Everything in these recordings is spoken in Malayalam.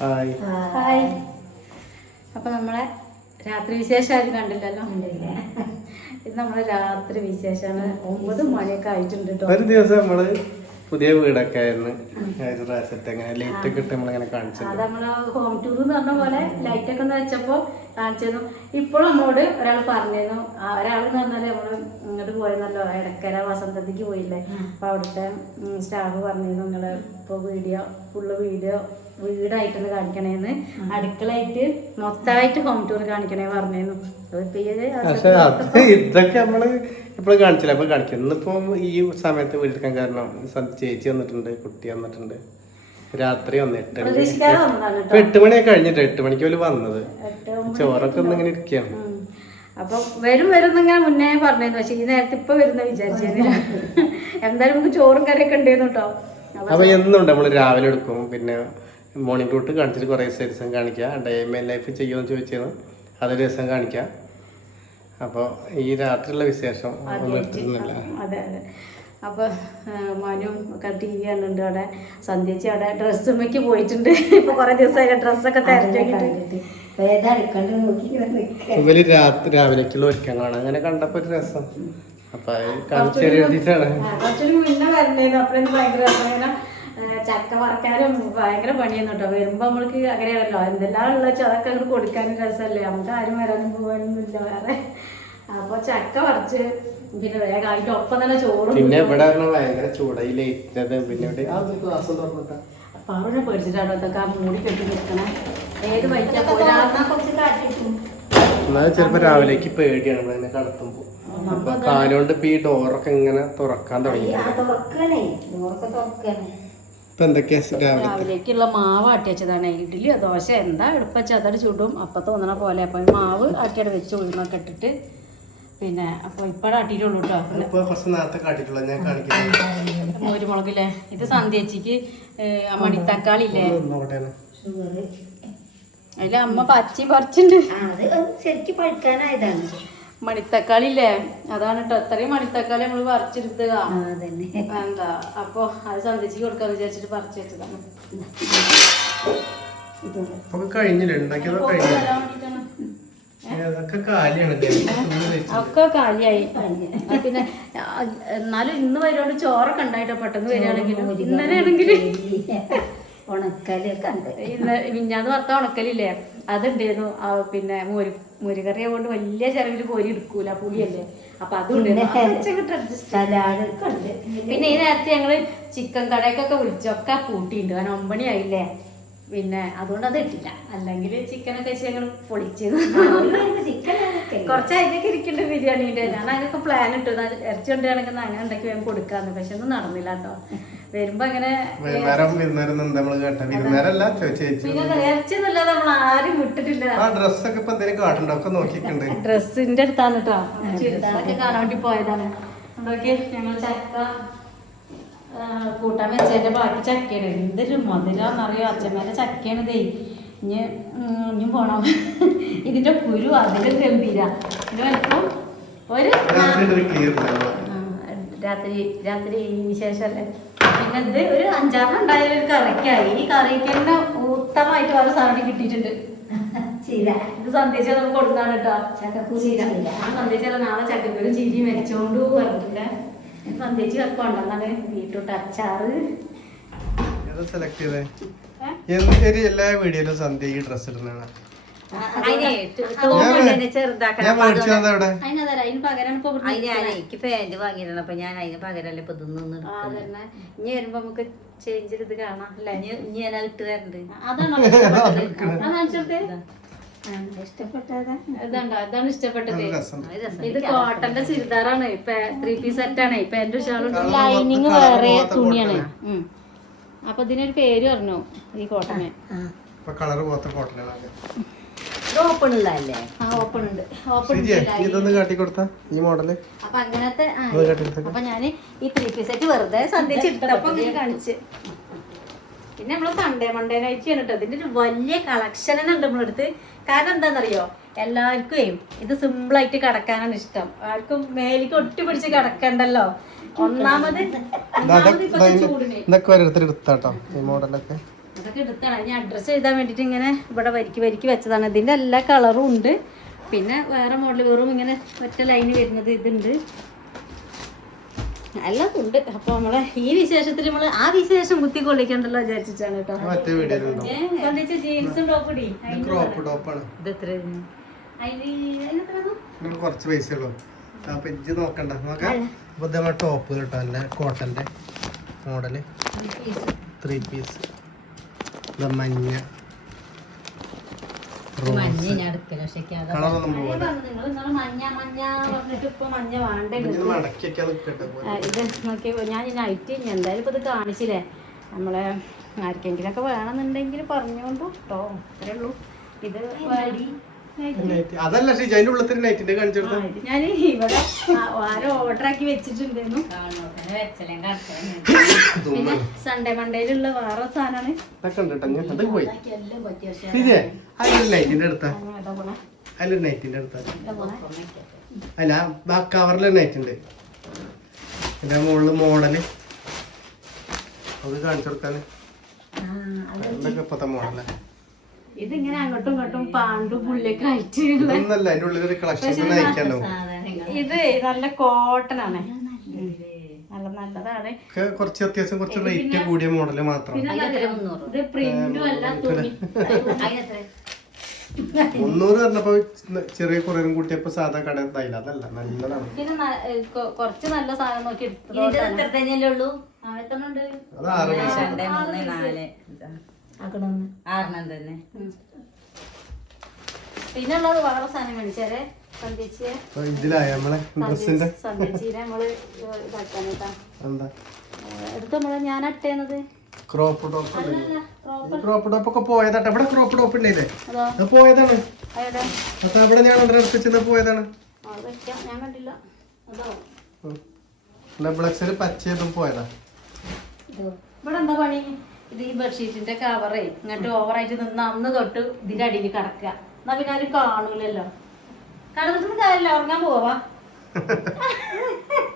Hi hi. അപ്പോൾ നമ്മളെ രാത്രി വിശേഷം ആരും കണ്ടില്ലല്ലോ. ഇത് നമ്മളെ രാത്രി വിശേഷമാണ്. 9 മണിയൊക്കെ ആയിട്ടുണ്ട് കേട്ടോ. ഒരു ദിവസം നമ്മള് പുതിയ വീടൊക്കെ ആയിരുന്നു ലൈറ്റ് ഒക്കെ ഇട്ട് നമ്മളിങ്ങനെ കാണിച്ചു. അത് നമ്മള് ഹോം ടൂർ എന്ന് പറഞ്ഞ പോലെ ലൈറ്റ് ഒക്കെ ഒന്ന് വെച്ചപ്പോൾ കാണിച്ചിരുന്നു. ഇപ്പോഴും നമ്മളോട് ഒരാൾ പറഞ്ഞിരുന്നു, ഒരാളെന്ന് പറഞ്ഞാൽ നമ്മള് ഇങ്ങോട്ട് പോയിരുന്നല്ലോ, എടക്കര വസന്തത്തിക്ക് പോയില്ലേ. അപ്പൊ അവിടുത്തെ സ്റ്റാഫ് പറഞ്ഞിരുന്നു, നിങ്ങള് ഇപ്പോൾ ഫുള്ള് വീടായിട്ടൊന്ന് കാണിക്കണേന്ന്, അടുക്കളയായിട്ട് മൊത്തമായിട്ട് ഹോം ടൂർ കാണിക്കണേ പറഞ്ഞിരുന്നു. പക്ഷെ അത് ഇതൊക്കെ നമ്മള് എപ്പോഴും കാണിച്ചില്ല, അപ്പൊ കാണിക്കും. ഇന്നിപ്പോ ഈ സമയത്ത് വീടെടുക്കാൻ കാരണം ചേച്ചി വന്നിട്ടുണ്ട്, കുട്ടി വന്നിട്ടുണ്ട്. രാത്രി വന്ന് 8 മണിയൊക്കെ കഴിഞ്ഞിട്ട് 8 മണിക്ക് പോലും വന്നത്. ചോറൊക്കെ ഒന്നിങ്ങനെ ഇരിക്കുകയാണ്. അപ്പൊ വരും ഇങ്ങനെ മുന്നേ പറഞ്ഞിരുന്നു. പക്ഷെ ഈ നേരത്തെ ഇപ്പൊ വരുന്ന വിചാരിച്ചിരുന്നില്ല. എന്തായാലും നമുക്ക് ചോറും കറിയൊക്കെ ഉണ്ടായിരുന്നു കേട്ടോ. അപ്പൊ എന്നുണ്ട് നമ്മള് രാവിലെ എടുക്കും, പിന്നെ മോർണിംഗ് റൂട്ട് കാണിച്ചിട്ട് കുറേ ദിവസം കാണിക്കുക. ഡേ ലൈഫ് ചെയ്യുമെന്ന് ചോദിച്ചിരുന്നു, അതൊരു ദിവസം കാണിക്കാം. അപ്പോൾ ഈ രാത്രിയുള്ള വിശേഷം ഒന്നും എടുത്തിരുന്നില്ല. അതെ. അപ്പൊ മനും ഒക്കെ ടി വി കാണുന്നുണ്ട് അവിടെ. സന്ധ്യച്ചി അവിടെ ഡ്രസ്സുമ്മക്ക് പോയിട്ടുണ്ട്. ഇപ്പൊ കുറെ ദിവസമായി ഡ്രസ്സൊക്കെ തിരഞ്ഞെടുത്തിട്ട് ഇവര് രാവിലേക്കുള്ള ഒരുക്കങ്ങളാണ്. അങ്ങനെ കണ്ടപ്പോ ഒരു രസം. അപ്പൊ കാണിച്ചാണ് കുറച്ചൊരു മുന്നേ വരണേന്ന്. അപ്പഴേക്കും ഭയങ്കര രസം. ചക്ക വറക്കാനും ഭയങ്കര പണിയെന്ന് കേട്ടോ. വരുമ്പോ നമ്മൾക്ക് അങ്ങനെയാണല്ലോ, എന്തെല്ലാം ഉള്ള അതൊക്കെ അങ്ങോട്ട് കൊടുക്കാനും രസമല്ലേ. നമുക്ക് ആരും വരാനും പോകാനൊന്നും ഇല്ല വേറെ. അപ്പൊ ചക്ക വറച്ച് പിന്നെ വേഗമായിട്ട് ഒപ്പം തന്നെ ചോറും. പിന്നെ ഇവിടെ ഭയങ്കര ചൂടായി ലേറ്റത്. പിന്നെ പാവിനെ പേടിച്ചിട്ടാണോ ഇതൊക്കെ മൂടി കെട്ടി നിൽക്കണേ. ഏത് വൈറ്റാ ചിലപ്പോ രാവിലേക്ക് പേടിയാണ് ഇവിടെ കടത്തുമ്പോ. അപ്പൊ കാലുകൊണ്ട് ഇപ്പൊ ഈ ഡോറൊക്കെ ഇങ്ങനെ തുറക്കാൻ തുടങ്ങി. രാവിലേക്കുള്ള മാവ് ആട്ടി വെച്ചതാണ്. ഇഡ്ഡലിയോ ദോശ എന്താ എളുപ്പച്ച അതോട് ചുടും. അപ്പം തോന്നണ പോലെ. അപ്പം മാവ് ആട്ടിയുടെ വെച്ച് ഉഴുന്നൊക്കെ ഇട്ടിട്ട് പിന്നെ അപ്പോൾ ഇപ്പോഴും ആട്ടിയിട്ടുള്ളൂ കേട്ടോ. മോരുമുളകില്ലേ, ഇത് സന്ധ്യച്ചിക്ക് മണിത്തക്കാളി ഇല്ലേ, അതിൽ അമ്മ പച്ചി പറിച്ചിട്ടുണ്ട്. ശരിക്കും പഴുക്കാനായതാണ് മണിത്തക്കാളി ഇല്ലേ, അതാണ് കേട്ടോ. അത്രയും മണിത്തക്കാളി നമ്മള് പറിച്ചെടുത്തുക. എന്താ അപ്പൊ അത് സന്ധ്യച്ചിക്ക് കൊടുക്കാന്ന് വിചാരിച്ചിട്ട് പറിച്ചു വെച്ചതാണ്. ഒക്കെ കാലിയായി. പിന്നെ എന്നാലും ഇന്ന് വരുകൊണ്ട് ചോറൊക്കെ ഉണ്ടായിട്ടോ. പെട്ടെന്ന് വരികയാണെങ്കിലും ഇന്നലെ ആണെങ്കിൽ ഉണക്കലൊക്കെ ഉണ്ട്. മിഞ്ഞാന്ന് വറുത്ത ഉണക്കലില്ലേ, അതുണ്ടായിരുന്നു. പിന്നെ മുരുകറിയെ കൊണ്ട് വലിയ ചെലവില് കോരി എടുക്കൂല, പുളിയല്ലേ. അപ്പൊ സലാഡൊക്കെ ഉണ്ട്. പിന്നെ ഈ നേരത്തെ ഞങ്ങള് ചിക്കൻ കടയൊക്കെ വിളിച്ചൊക്കെ പൂട്ടിയിട്ടുണ്ട്. കാരണം 9 മണി ആയില്ലേ. പിന്നെ അതുകൊണ്ട് അത് ഇട്ടില്ല. അല്ലെങ്കിൽ ചിക്കനൊക്കെ വെച്ച് ഞങ്ങൾ പൊളിച്ചിരുന്നു. കുറച്ചായിട്ടൊക്കെ ഇരിക്കേണ്ട ബിരിയാണിന്റെ. ഞാൻ അതിനൊക്കെ പ്ലാൻ ഇട്ടു, ഇറച്ചി കൊണ്ടുവരണമെങ്കിൽ അങ്ങനെ ഉണ്ടാക്കി വേഗം കൊടുക്കാന്ന്. പക്ഷെ ഒന്നും നടന്നില്ല കേട്ടോ. വരുമ്പോ അങ്ങനെ പിന്നെ ഇറച്ചി എന്നല്ലാതെ നമ്മൾ ആരും വിട്ടിട്ടില്ല. ഡ്രസ്സിന്റെ അടുത്താണ് കേട്ടോ. ചുരിദാറൊക്കെ കാണാൻ വേണ്ടി പോയതാണ്. അതൊക്കെ ഞങ്ങൾ ചക്ക കൂട്ടാൻ വെച്ചതിന്റെ ബാക്കി ചക്കയാണ്. എന്തൊരു മധുരാന്നറിയോ. അച്ഛന്മാരെ ചക്കയാണിതേ. ഇനിയും പോണം. ഇതിന്റെ കുരു അതിലും ഗംഭീര. ഇതിപ്പോ ഒരു രാത്രി വിശേഷല്ലേ. പിന്നെ ഇത് ഒരു 5-6 ഉണ്ടായാലും ഒരു കറിക്കായി. ഈ കറിക്ക് തന്നെ ഉത്തമമായിട്ട് വേറെ സാധനം കിട്ടിയിട്ടുണ്ട്. ഇത് സന്ദേശം നമുക്ക് കൊടുത്താണ് കേട്ടോ. ചക്കക്കൂരി സന്ദേശം നാളെ ചക്കക്കൂരും ചീരി വെച്ചോണ്ട് പറഞ്ഞിട്ടില്ല. സന്ദേശി കൊണ്ടുവന്നാണ് ബീട്രൂട്ട് അച്ചാറ്. എല്ലാ വീഡിയോയിലും സന്ധ്യ ഈ ഡ്രസ് ഇടുന്നതാണ്. എനിക്ക് പാന്റ് വാങ്ങിയിട്ടുണ്ട്. അപ്പൊ ഞാൻ അതിന് പകരല്ലേ ഇപ്പൊ ഇതൊന്നും. ഇനി വരുമ്പോ നമുക്ക് ചേഞ്ച് ചെയ്ത് കാണാം അല്ലെ. ഇനി ഞാൻ ഇട്ട് തരണ്ട്. അതാണ് ഇതാണ് ഇഷ്ടപ്പെട്ടത്. ഇത് കോട്ടന്റെ ചുരിദാറാണ്. 3 പീസ് സെറ്റാണ്. പാന്റും ഷാളും ലൈനിങ് വേറെ തുണിയാണ്. അപ്പൊ ഇതിനൊരു പേര് പറഞ്ഞു ഈ കോട്ടന്. ഓപ്പൺ ഉള്ളതല്ലേ? ഓപ്പൺ ഉണ്ട്. ഓപ്പൺ അപ്പൊ അങ്ങനത്തെ. അപ്പൊ ഞാന് ഈ 3 പീസ് സെറ്റ് വെറുതെ സന്ധ്യച്ചിട്ടപ്പോ കാണിച്ച്. പിന്നെ നമ്മള് മൺഡേ നൈറ്റ് ചെയ്യണം. ഇതിന്റെ ഒരു വലിയ കളക്ഷൻ ഉണ്ട് നമ്മളെടുത്ത്. കാരണം എന്താണെന്നറിയോ, എല്ലാവർക്കും ഇത് സിമ്പിളായിട്ട് കിടക്കാനാണ് ഇഷ്ടം. ആർക്കും മേലേക്ക് ഒട്ടി പിടിച്ച് കിടക്കണ്ടല്ലോ. ഒന്നാമത് ഇപ്പൊ ചൂടിന് അതൊക്കെ എടുത്താണ് ഞാൻ അഡ്രസ്സ് എഴുതാൻ വേണ്ടിയിട്ട് ഇങ്ങനെ ഇവിടെ വരിക്ക് വെച്ചതാണ്. ഇതിൻ്റെ എല്ലാ കളറും ഉണ്ട്. പിന്നെ വേറെ മോഡൽ വെറും ഇങ്ങനെ ഒറ്റ ലൈന് വരുന്നത് ഇതുണ്ട്, എല്ലാം ഉണ്ട്. അപ്പോൾ നമ്മളെ ഈ വിശേഷത്തിൽ നമ്മൾ ആ വിശേഷം കുത്തി കൊള്ളിക്കണ്ടല്ലോ വിചാരിച്ചിട്ടാണ് കേട്ടോ. ജീൻസും ടോപ്പ് ഇടി കുറച്ച് പൈസ ഉള്ളൂ. അപ്പൊ ഇജ്ജ് നോക്കണ്ട, നോക്കാം. ടോപ്പ് കേട്ടോ, അല്ല കോട്ടന്റെ മോഡല് 3 പീസ്. മഞ്ഞ കളറൊന്നും പോവാ. ഇത് നോക്കി ഞാൻ നൈറ്റ് എന്തായാലും ഇപ്പൊ ഇത് കാണിച്ചില്ലേ, നമ്മളെ ആർക്കെങ്കിലും ഒക്കെ വേണമെന്നുണ്ടെങ്കിൽ പറഞ്ഞോണ്ടു കേട്ടോ. അത്രേ ഉള്ളൂ. ഇത് അതല്ല ഷീജ, അതിന്റെ ഉള്ളത്തിൽ നൈറ്റിന്റെ കാണിച്ചെടുത്ത ഞാൻ ഇവിടെ ആരോ ഓർഡർ ആക്കി വെച്ചിട്ടുണ്ടായിരുന്നു. പിന്നെ സൺഡേ മണ്ടേയിലുള്ള വേറെ സാധനമാണ്. അല്ല കവറില് നൈറ്റുണ്ട്, എന്റെ മുകളില് മോഡല് അത് കാണിച്ചു കൊടുക്കാന്. ഇപ്പത്തെ മോഡല ഇതിങ്ങനെ അങ്ങോട്ടും ഇങ്ങോട്ടും പാണ്ടും പുള്ളിയൊക്കെ ആയിട്ട് അതിന്റെ ഉള്ളിൽ കളക്ഷൻ അയക്കാണ്ടോ. ഇത് നല്ല കോട്ടൺ ആണ്, നല്ല നല്ലതാണ്. കുറച്ച് അത്യാവശ്യം കുറച്ച് റേറ്റ് കൂടിയ മോഡല് മാത്രം. ഇത് പ്രിന്റും അല്ല, തുണി 300 പറഞ്ഞപ്പോ ചെറിയ കുറേനും കൂട്ടിയപ്പോ സാധാ കട ഇതായില്ല. അതല്ല, നല്ലതാണ്. പിന്നെ കുറച്ച് നല്ല സാധനം നോക്കി എടുത്തു. അത് 6 പൈസ. പിന്നെ ഉള്ളത് വേറെ സാധനം കാണിച്ചേരെ. ഇതിലായ നമ്മളെ ഡ്രസ്സിന്റെ സന്ധ്യച്ചീര നമ്മള് ഇതാക്കാനായിട്ടാ എടുത്ത് നമ്മള് ഞാൻ അട്ടേന്നത് ക്രോപ്പ് ടോപ്പ്. ക്രോപ്പ് ടോപ്പ് ഒക്കെ പോയതാട്ടെ. ഇവിടെ ക്രോപ്പ് ടോപ്പ് ഉണ്ടല്ലേ, അത് പോയതാണ്. അവിടെ ഞാൻ അടുപ്പിച്ചത് പോയതാണ്. ഞാൻ കണ്ടില്ല. ഡബിൾ എക്സൽ പച്ചതും പോയതാ. ഇവിടെ എന്താ പണി? ഇത് ഈ ബെഡ്ഷീറ്റിന്റെ കവറേ ഇങ്ങോട്ട് ഓവറായിട്ട് നിന്ന് അന്ന് തൊട്ട് ഇതിന്റെ അടിയിൽ കിടക്കുക. എന്നാ പിന്നെ ആരും കാണൂലല്ലോ. കടന്നിട്ട് കാര്യമില്ല, ഉറങ്ങാൻ പോവാ.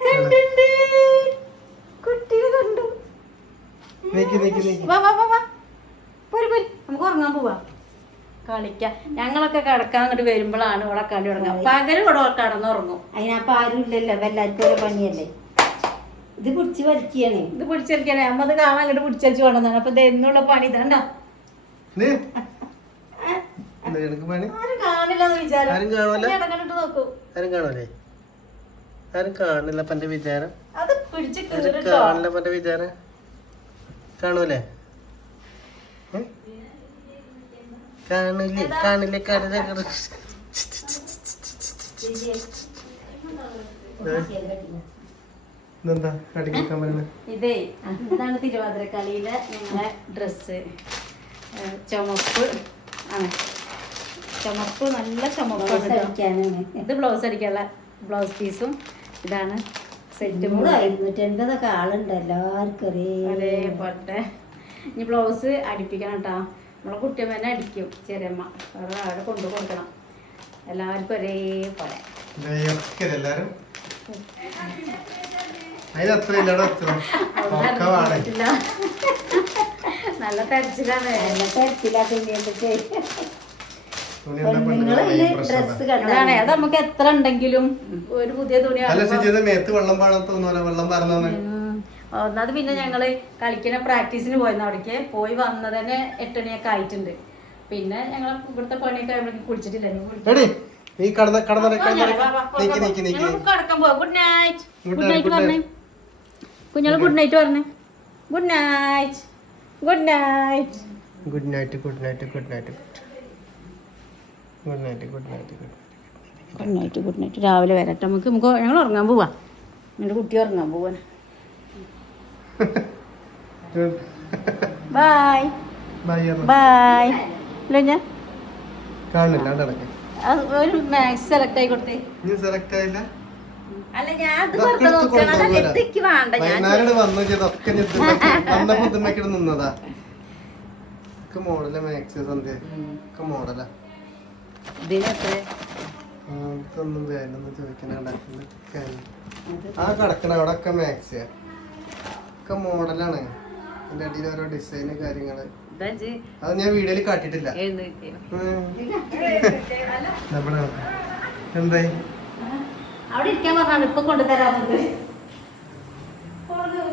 കണ്ടുണ്ട്, കുട്ടിയെ കണ്ടു. വാ വാ വാ വാ, പോര് പോര്, നമുക്ക് ഉറങ്ങാൻ പോവാ, കളിക്കാം. ഞങ്ങളൊക്കെ കിടക്കാൻ അങ്ങോട്ട് വരുമ്പോഴാണ് ഇവിടെ കളി തുടങ്ങുക. പകരം ഇവിടെ കടന്നുറങ്ങും. അതിനപ്പോ ആരും ഇല്ലല്ലോ, എല്ലാവർക്കും ഒരു പണിയല്ലേ. ഇത് പിടിച്ച് വലിക്കുകയാണ്. ഇത് പിടിച്ചലിക്കാണ്. അമ്മ അത് കാണാൻ അങ്ങോട്ട് പിടിച്ചലിച്ച് കൊണ്ടുവന്നാണ്. അപ്പൊ ഇത് എന്നുള്ള പണി ഇതാണ്ടോ. ആരും കാണില്ലെന്ന് വിചാരം. ഇടങ്ങോട്ട് നോക്കൂ. ആരും കാണില്ല പന്റെ വിചാരം. അത് പിടിച്ച് കാണില്ല പന്റെ വിചാരം. കാണൂലേ? കാണില്ലേ കാണില്ലേ കാണില്ല. ഇതേ ഇതാണ് തിരുവാതിരക്കളിയിലെ ഞങ്ങളെ ഡ്രസ്സ്. ചുമപ്പ് ആണ്, ചുമപ്പ് നല്ല ചുമപ്പ്. ഇത് ബ്ലൗസ് അടിക്കാനുള്ള ബ്ലൗസ് പീസും ഇതാണ് സെറ്റ്. 280 ആളുണ്ട് എല്ലാവർക്കും ഒരേപോലത്തെ. ഇനി ബ്ലൗസ് അടിപ്പിക്കണം കേട്ടോ. നമ്മളെ കുട്ടിയമ്മ തന്നെ അടിക്കും, ചെറിയമ്മ. വേറെ അവിടെ കൊണ്ടു കൊടുക്കണം എല്ലാവർക്കും ഒരേപോലെ. നല്ല തെരച്ചിലാണ്. അതാണ് അത് നമുക്ക് എത്ര ഉണ്ടെങ്കിലും ഒരു പുതിയ തുണി. ഒന്നത് പിന്നെ ഞങ്ങള് കളിക്കുന്ന പ്രാക്ടീസിന് പോയിരുന്നു. അവിടേക്ക് പോയി വന്നത് തന്നെ 8 മണിയൊക്കെ ആയിട്ടുണ്ട്. പിന്നെ ഞങ്ങൾ ഇവിടുത്തെ പണിയൊക്കെ ആയപ്പോഴേക്കും കുളിച്ചിട്ടില്ല. കടക്കാൻ പോവാ. Good night. ഗുഡ് നൈറ്റ് പറഞ്ഞേ കുഞ്ഞോള്. ഗുഡ് നൈറ്റ് പറഞ്ഞേ. Good night. Good night. Good night. Good night. Good night. Good night. Good night. Good night. Good night. രാവിലെ വരട്ടെ. നമുക്ക് ഞങ്ങൾ ഉറങ്ങാൻ പോവാ. എൻ്റെ കുട്ടി ഉറങ്ങാൻ പോവാൻ. Bye bye. ഇല്ല ഞാൻ കാണില്ല. ഒരു മാക്സ് സെലക്ട് ആയി കൊടുത്തേ. സെലക്ട് ആയില്ല. അല്ല ഞാൻ നിന്നതാ. മോഡല മാക്സ് സന്ധ്യ മോഡലാ. ഇതൊന്നും വേണ്ടെന്ന് ചോദിക്കുന്ന ആ കിടക്കണ അവിടെ മാക്സ് ഒക്കെ മോഡലാണ്. അതിന്റെ അടിയിൽ ഓരോ ഡിസൈന് കാര്യങ്ങള് അത് ഞാൻ വീഡിയോയിൽ കാട്ടിട്ടില്ല. എന്തായി അവിടെ ഇരിക്കാൻ പറഞ്ഞാണ് ഇപ്പൊ കൊണ്ടുതരാറുണ്ട്.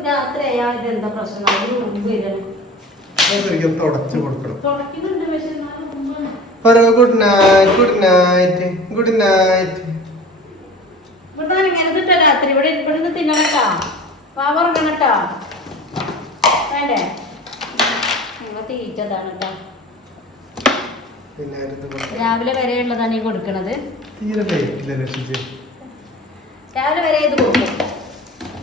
രാത്രി അയാളുടെ എന്താ പ്രശ്നം തുടച്ചു കൊടുക്കണം. തുടക്കുന്നുണ്ട് പക്ഷെ എന്നാലും മുമ്പ് good night, good night, good night. ഇവിടെ ഇങ്ങനെ കിട്ടാ രാത്രി ഇവിടെ ഇവിടുന്ന് തിന്നണട്ടാ, പാവറങ്ങണട്ടാ വേണ്ടേ? നിങ്ങൾ തീറ്റതാണ് കേട്ടോ. രാവിലെ വരെ ഉള്ളതാണ് ഈ കൊടുക്കണത്. രാവിലെ വരെ ഇത് കൊടുക്കും.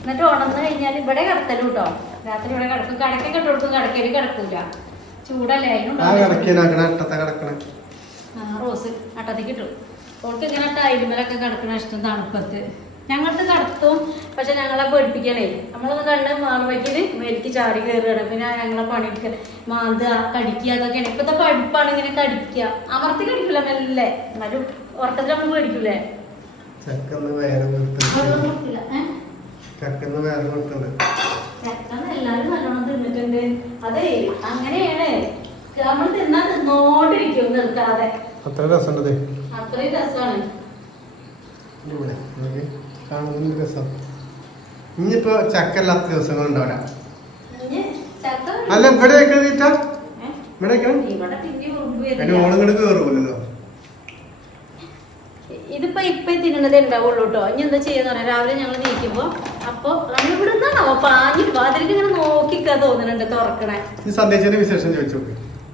എന്നിട്ട് ഉണർന്നു കഴിഞ്ഞാൽ ഇവിടെ കിടത്തലും കേട്ടോ. രാത്രി ഇവിടെ കിടക്കും. കടക്കൊക്കെ ഇട്ട് കൊടുക്കും. കടക്കല് കിടക്കൂല, ചൂടല്ലേ. റോസ് അട്ടത്തേക്ക് ഇട്ടു. ഓൾക്ക് ഇങ്ങനെ ടൈലുമലൊക്കെ കിടക്കണ ഇഷ്ടം തണുപ്പത്ത്. ഞങ്ങൾക്ക് കടത്തും, പക്ഷെ ഞങ്ങളെ പേടിപ്പിക്കണേ. നമ്മളൊന്ന് കണ്ട് മാറുമ്പോഴേക്കിന് മേലേക്ക് ചാടി കയറുകയാണ്. പിന്നെ ഞങ്ങളെ പണിയെടുക്കുക, മാന്തുക, കടിക്കുക, അതൊക്കെയാണ്. ഇപ്പത്തെ പഠിപ്പാണ് ഇങ്ങനെ കടിക്കുക. അമർത്തി കടിക്കൂല മെല്ലെ, എന്നാലും ഉറക്കത്തിൽ നമ്മൾ പേടിക്കൂലേ. എല്ലാരും നല്ലോണം തിന്നിട്ടുണ്ട്. അതെ, അങ്ങനെയാണ് നമ്മൾ തിന്നാ തിന്നോണ്ടിരിക്കും നിർത്താതെ. അത്രയും രസമാണ്. ഇനിയിപ്പോ ചക്ക അല്ലാത്ത ദിവസങ്ങൾ ഉണ്ടാവില്ല. അല്ല ഇവിടെ ഓണങ്ങൾ കയറൂലല്ലോ. ഇതിപ്പോ ഇപ്പൊ തിന്നണതേ ഉണ്ടാവുള്ളൂ കേട്ടോ. ഇനി എന്താ ചെയ്യാന്ന് പറയാ, രാവിലെ ഞങ്ങൾ നീക്കുമ്പോ അപ്പൊ നമ്മൾ ഇവിടെ നിന്നാണോ പാഞ്ഞിട്ട് വാതിലേക്ക് ഇങ്ങനെ നോക്കിക്കാൻ തോന്നുന്നുണ്ട് തുറക്കണേ. സന്ധ്യച്ചിന്റെ വിശേഷം ചോദിച്ചു.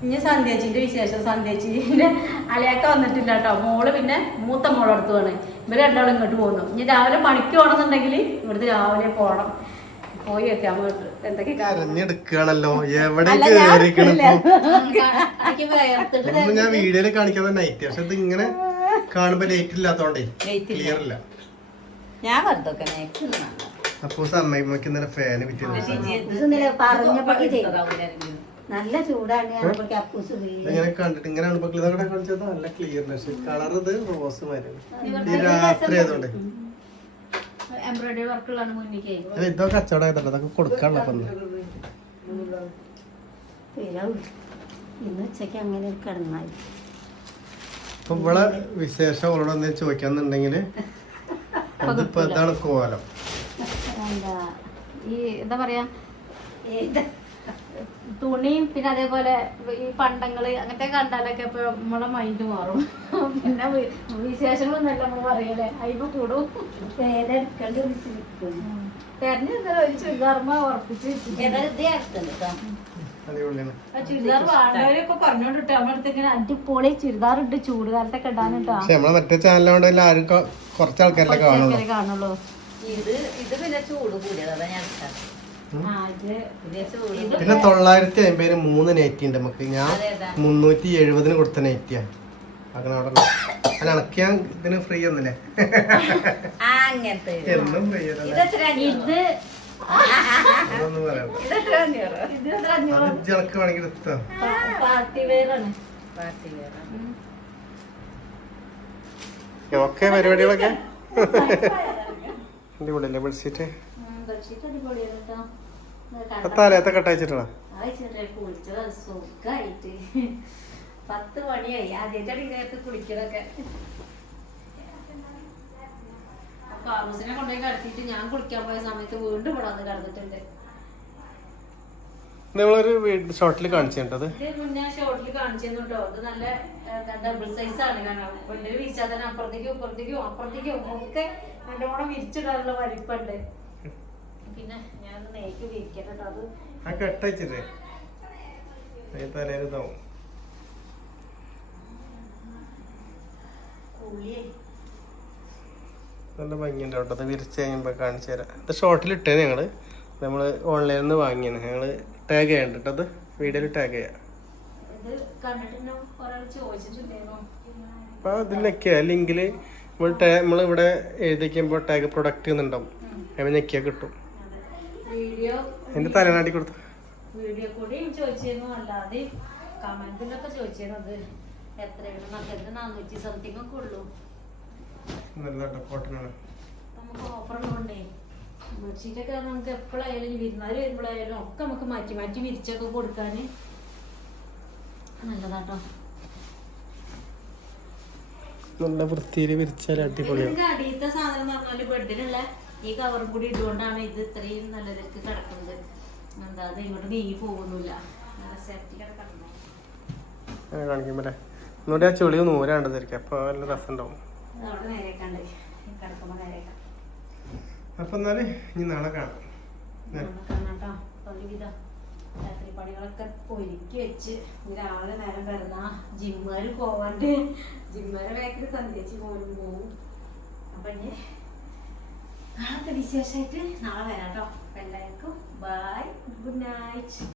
ഇനി സന്ധ്യച്ചിന്റെ വിശേഷം, സന്ധ്യച്ചിന്റെ അളിയാക്ക വന്നിട്ടില്ല കേട്ടോ. മോള് പിന്നെ മൂത്ത മോളടുത്ത് വേണം. ഇവര് രണ്ടാളും ഇങ്ങോട്ട് പോകുന്നു. ഇനി രാവിലെ പണിക്ക് പോകണമെന്നുണ്ടെങ്കിൽ ഇവിടുത്തെ രാവിലെ പോകണം. പോയി വെക്കാം വീട്ടിൽ. എന്തൊക്കെ കരഞ്ഞെടുക്കുകയാണല്ലോ. എവിടെ ഞാൻ വീഡിയോയിൽ കാണിക്കാതെ നൈറ്റ്, പക്ഷെ ഇത് ഇങ്ങനെ കാണുമ്പോ ലൈറ്റ് ഇല്ലാത്തോണ്ടേ ക്ലിയർ ഇല്ല. ഞാൻ അപ്പൊ അമ്മയ്ക്ക് ഇന്നലെ ഫാന് നല്ല ചൂടാണ്. ഇങ്ങനെ കണ്ടിട്ട് ഇങ്ങനെ ഇതൊക്കെ കാണിച്ചത് നല്ല ക്ലിയർനെസ്. കളർ ഇത് റോസ് മാതിരി ഈ രാത്രി ആയതുകൊണ്ട് എംബ്രോയിഡറി വർക്കുകളാണ് മുന്നിക്ക്. ഇതൊക്കെ കച്ചവടം ആയതല്ലോ, അതൊക്കെ കൊടുക്കാനുള്ള. ഇന്ന് ഉച്ചക്ക് അങ്ങനെ കിടന്നായി. ഇപ്പൊ ഇവിടെ വിശേഷം അവളോട് എന്തെങ്കിലും ചോദിക്കാന്നുണ്ടെങ്കില് അതിപ്പോ ഇതാണ് കോലം. എന്താ ഈ എന്താ പറയാ, തുണിയും പിന്നെ അതേപോലെ ഈ പണ്ടങ്ങള് അങ്ങനത്തെ കണ്ടാലൊക്കെ ഇപ്പൊ നമ്മളെ മൈൻഡ് മാറും. പിന്നെ വിശേഷങ്ങളൊന്നല്ല നമ്മൾ പറയല്ലേ, അയിമ കൂടും. തെരഞ്ഞെടുത്ത ഒരു ചുരിദാർമ ഉറപ്പിച്ച് ചുരിദാർ വാങ്ങുന്നവരൊക്കെ പറഞ്ഞോണ്ടിട്ട് നമ്മളടുത്ത് ഇങ്ങനെ അടിപൊളി ചുരിദാർ ഇട്ട് ചൂട് കാലത്തൊക്കെ ഇടാനിട്ടാ. മറ്റേ ചാനലോണ്ട് ആരും കുറച്ച് ആൾക്കാരല്ലേ കാണുള്ളൂ. ഇത് പിന്നെ ചൂട് കൂടിയതാ ഞാൻ. പിന്നെ 950 3 നെറ്റി ഉണ്ട് നമുക്ക്. ഞാൻ 370 കൊടുത്ത നെറ്റിയാ. അങ്ങനെ അവിടെ അല്ല അണക്കിയാ ഇതിന് ഫ്രീ ഒന്നല്ലേ? എന്നും ഫ്രീ ജനക്ക് വേണമെങ്കിൽ എത്താം. ഓക്കെ പരിപാടികളൊക്കെ അടിപൊളിയല്ലേ? ബെഡ്ഷീറ്റ് തലേത്തെ കട്ടയച്ചിട്ടാ. 10 മണിയായി ആദ്യമായിട്ടാണ് നേരത്തെ കുളിക്കലൊക്കെ. പാറൂസിനെ കൊണ്ടുപോയി കിടത്തിയിട്ട് ഞാൻ കുളിക്കാൻ പോയ സമയത്ത് വീണ്ടും ഇവിടെ വന്ന് കിടന്നിട്ടുണ്ട്. നമ്മളൊരു ഷോർട്ടിൽ കാണിച്ചിട്ടത് മുന്നേ ഷോർട്ടിൽ കാണിച്ചു കേട്ടോ. അത് നല്ല ഡബിൾ സൈസ് ആണ്. വലിയൊരു വിരിച്ചാൽ തന്നെ അപ്പുറത്തേക്കും ഇപ്പുറത്തേക്കും അപ്പുറത്തേക്കും ഒക്കെ നല്ലോണം വിരിച്ചിടാനുള്ള വലിപ്പുണ്ട്. പിന്നെ ഞാൻ നെയ്ക്ക് വിരിക്കണം കേട്ടോ. അത് ആ കെട്ടയച്ചിട്ടേ തലേതാവും. നല്ല ഭംഗിയുണ്ട് കേട്ടോ. അത് വിരിച്ച് കഴിയുമ്പോൾ കാണിച്ചു തരാം. ഇത് ഷോർട്ടിൽ ഇട്ടേ ഞങ്ങള്. നമ്മൾ ഓൺലൈനിൽ നിന്ന് വാങ്ങിയാണ്. ഞങ്ങൾ ടാഗ് ചെയ്യണ്ട കേട്ടോ. അത് വീഡിയോയിൽ ടാഗ് ചെയ്യാം. അപ്പോൾ അതിൽ ലിങ്കില് നമ്മളിവിടെ എഴുതിക്കുമ്പോൾ ടാഗ് പ്രൊഡക്റ്റ് എന്നുണ്ടാവും. അപ്പം ഞെക്കിയാൽ കിട്ടും. എൻ്റെ തലനാട്ടി കൊടുത്തു. വീഡിയോ കൂടിയും ചോദിച്ചിരുന്നു, അല്ലാതെ കമന്റിലൊക്കെ ചോദിച്ചിരുന്നു. അത് എത്രയാണ്? 400 സംതിങ് ഒക്കെ ഉള്ളൂ. നമുക്ക് ഓഫർ ഉള്ളതുകൊണ്ടേ ബെഡ്ഷീറ്റൊക്കെ. നമുക്ക് എപ്പോഴായാലും വിരുന്നാർ വരുമ്പോഴായാലും ഒക്കെ നമുക്ക് മാറ്റി മാറ്റി വിരിച്ചൊക്കെ കൊടുക്കാൻ നല്ലതാട്ടോ. നല്ല വൃത്തിയിൽ വിരിച്ചാൽ അടിപൊളിയാണ്. അടിയത്തെ സാധനം എന്ന് പറഞ്ഞാല് ബെഡിലുള്ള ഈ കവറും കൂടി ഇട്ടുകൊണ്ടാണ് ഇത് ഇത്രയും നല്ലതിലേക്ക് കിടക്കുന്നത്. എന്താ അത് ഇങ്ങോട്ട് നീങ്ങി പോകുന്നില്ല. സേഫ്റ്റിക്കാണ് കിടക്കുന്നത്. കാണിക്കുമ്പോ ഒന്നുകൂടി ആ ചുളി നൂരാണ്ടതായിരിക്കും, അപ്പൊ നല്ല രസം ഉണ്ടാവും. അവിടെ നേരെയൊക്കെ കിടക്കുമ്പോ നേരെയൊക്കെ. അപ്പൊ എന്നാല് ഇനി നാളെ കാണാം. കാണാട്ടോ. ഒരുവിധം രാത്രി പണികളൊക്കെ ഒരുക്കി വെച്ച് രാവിലെ നേരം കിടന്ന ജിമ്മുകാർ പോവാണ്ട് ജിമ്മുകാരെ ബാക്കിൽ സന്ധ്യച്ച് പോലും പോവും. അപ്പൊ ഇനി നാളത്തെ വിശേഷമായിട്ട് നാളെ വരാട്ടോ. എല്ലാവർക്കും ബൈ, ഗുഡ് നൈറ്റ്.